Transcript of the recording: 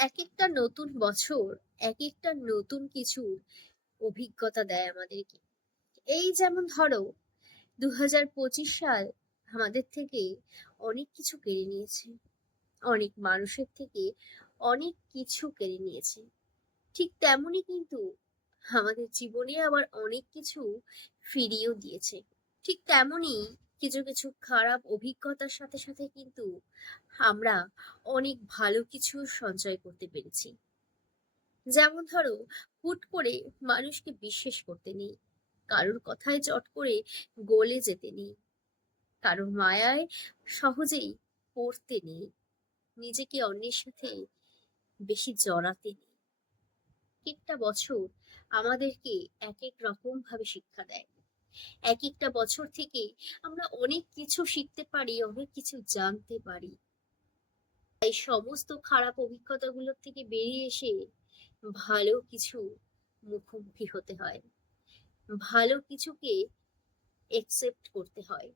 একেকটা নতুন বছর একেকটা নতুন কিছুর অভিজ্ঞতা দেয় আমাদেরকে। এই যেমন ধরো ২০২৫ সাল আমাদের থেকে অনেক কিছু কেড়ে নিয়েছে। অনেক মানুষের থেকে অনেক কিছু কেড়ে নিয়েছে। ঠিক তেমনই কিন্তু আমাদের জীবনে আবার অনেক কিছু ফিরিয়েও দিয়েছে। ঠিক তেমনই কিছু কিছু খারাপ অভিজ্ঞতার সাথে সাথে কিন্তু আমরা অনেক ভালো কিছু সঞ্চয় করতে পেরেছি। যেমন ধরো, হুট করে মানুষকে বিশ্বাস করতে নেই, কারোর কথায় চট করে গলে যেতে নেই, কারোর মায়ায় সহজেই পড়তে নেই, নিজেকে অন্যের সাথে বেশি জড়াতে নেই। একটা বছর আমাদেরকে এক এক রকম ভাবে শিক্ষা দেয়। এক একটা বছর থেকে আমরা অনেক কিছু শিখতে পারি, অনেক কিছু জানতে পারি। এই সমস্ত খারাপ অভিজ্ঞতাগুলোর থেকে বেরিয়ে এসে ভালো কিছু মুখোমুখি হতে হয়, ভালো কিছুকে একসেপ্ট করতে হয়।